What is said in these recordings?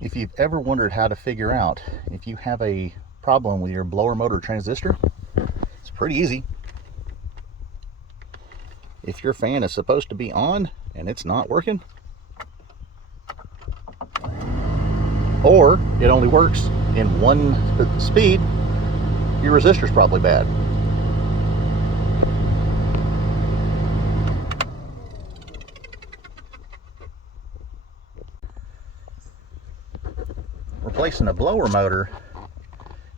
If you've ever wondered how to figure out if you have a problem with your blower motor transistor, it's pretty easy. If your fan is supposed to be on and it's not working, or it only works in one speed, your resistor's probably bad. Replacing a blower motor,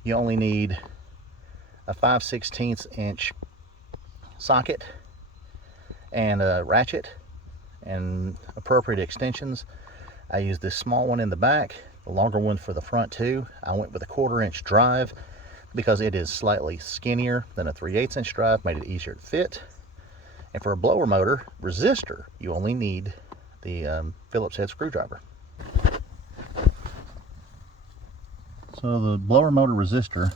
you only need a 5/16 inch socket and a ratchet and appropriate extensions. I used this small one in the back, the longer one for the front too. I went with a 1/4 inch drive because it is slightly skinnier than a 3/8 inch drive, made it easier to fit. And for a blower motor resistor, you only need the Phillips head screwdriver. So the blower motor resistor,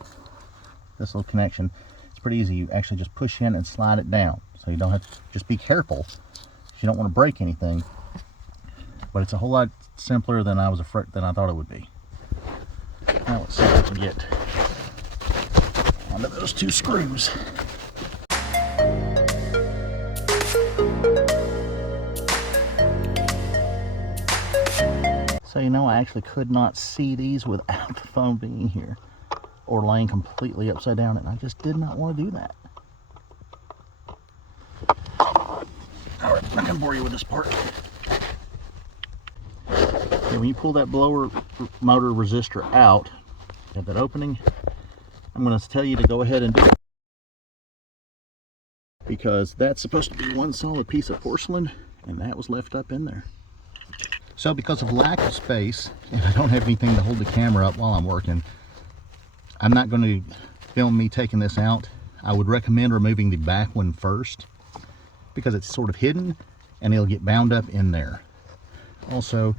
this little connection, it's pretty easy. You actually just push in and slide it down. So you don't have to, just be careful. You don't want to break anything. But it's a whole lot simpler than I thought it would be. Now let's see if I can get onto those two screws. So I actually could not see these without the phone being here or laying completely upside down, and I just did not want to do that. Alright, I'm not going to bore you with this part. Okay, when you pull that blower motor resistor out, you have that opening. I'm going to tell you to go ahead and do it, because that's supposed to be one solid piece of porcelain, and that was left up in there. So because of lack of space, and I don't have anything to hold the camera up while I'm working, I'm not going to film me taking this out. I would recommend removing the back one first, because it's sort of hidden and it'll get bound up in there. Also,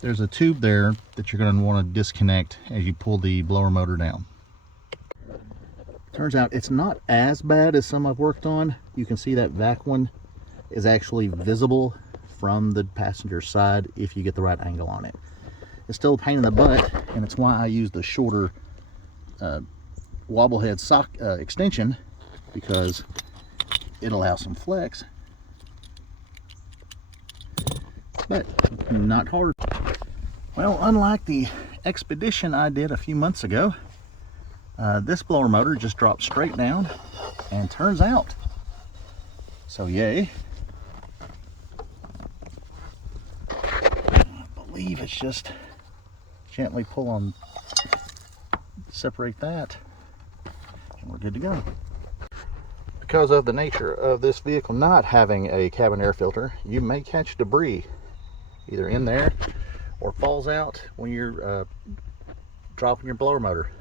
there's a tube there that you're going to want to disconnect as you pull the blower motor down. Turns out it's not as bad as some I've worked on. You can see that back one is actually visible from the passenger side if you get the right angle on it. It's still a pain in the butt, and it's why I use the shorter wobble head sock extension, because it allows some flex, but not hard. Well, unlike the expedition I did a few months ago, this blower motor just drops straight down and turns out. So yay. I believe it's just gently pull on, separate that, and we're good to go. Because of the nature of this vehicle not having a cabin air filter, you may catch debris either in there or falls out when you're dropping your blower motor.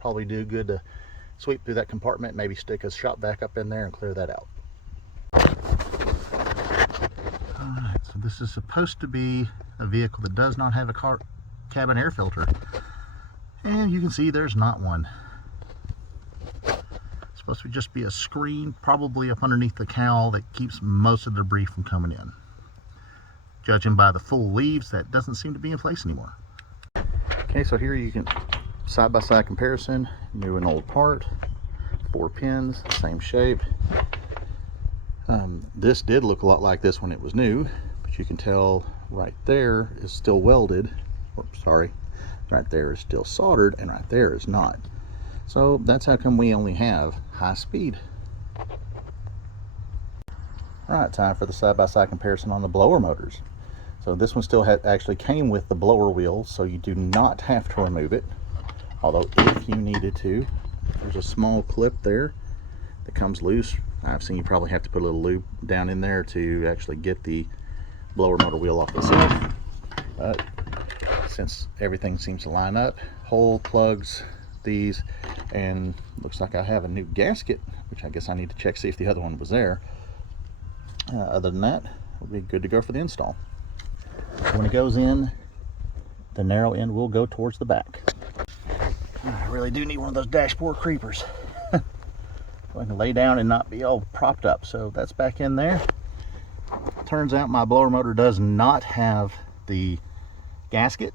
Probably do good to sweep through that compartment, maybe stick a shop vac up in there and clear that out. Alright, so this is supposed to be a vehicle that does not have a cabin air filter, and you can see there's not one. It's supposed to just be a screen, probably up underneath the cowl, that keeps most of the debris from coming in. Judging by the full leaves, that doesn't seem to be in place anymore. Okay, so here you can side-by-side comparison, new and old part, 4 pins, same shape. This did look a lot like this when it was new, but you can tell right there is still welded. Oops, sorry, right there is still soldered, and right there is not. So that's how come we only have high speed. Alright, time for the side-by-side comparison on the blower motors. So this one still actually came with the blower wheel, so you do not have to remove it. Although if you needed to, there's a small clip there that comes loose. I've seen you probably have to put a little lube down in there to actually get the blower motor wheel off itself. But since everything seems to line up, hole plugs these, and looks like I have a new gasket, which I guess I need to check, see if the other one was there. Other than that, we'll be good to go for the install. When it goes in, the narrow end will go towards the back. I really do need one of those dashboard creepers. So I can lay down and not be all propped up. So that's back in there. Turns out my blower motor does not have the gasket.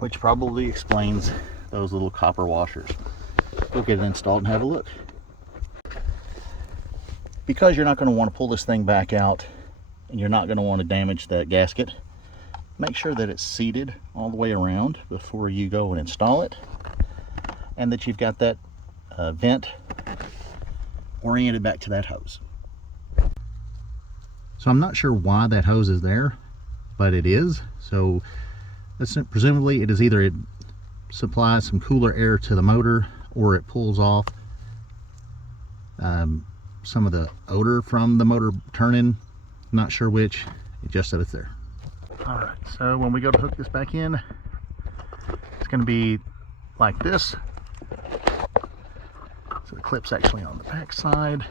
which probably explains those little copper washers. We'll get it installed and have a look. Because you're not going to want to pull this thing back out and you're not going to want to damage that gasket, make sure that it's seated all the way around before you go and install it, and that you've got that vent oriented back to that hose. So I'm not sure why that hose is there, but it is. So presumably it is either it supplies some cooler air to the motor, or it pulls off some of the odor from the motor turning. Not sure which, it's just that it's there. All right, so when we go to hook this back in, it's going to be like this. So the clip's actually on the back side.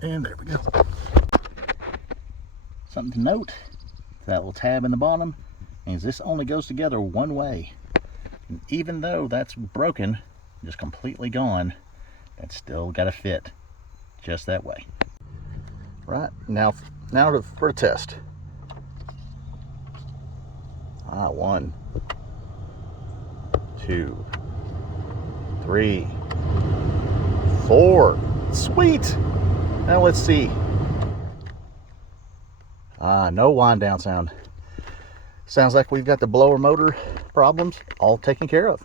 And there we go. Something to note, that little tab in the bottom means this only goes together one way. And even though that's broken, just completely gone, it's still got to fit just that way. Right, now for a test. 1, 2, 3, 4. Sweet. Now let's see. No wind down sound. Sounds like we've got the blower motor problems all taken care of.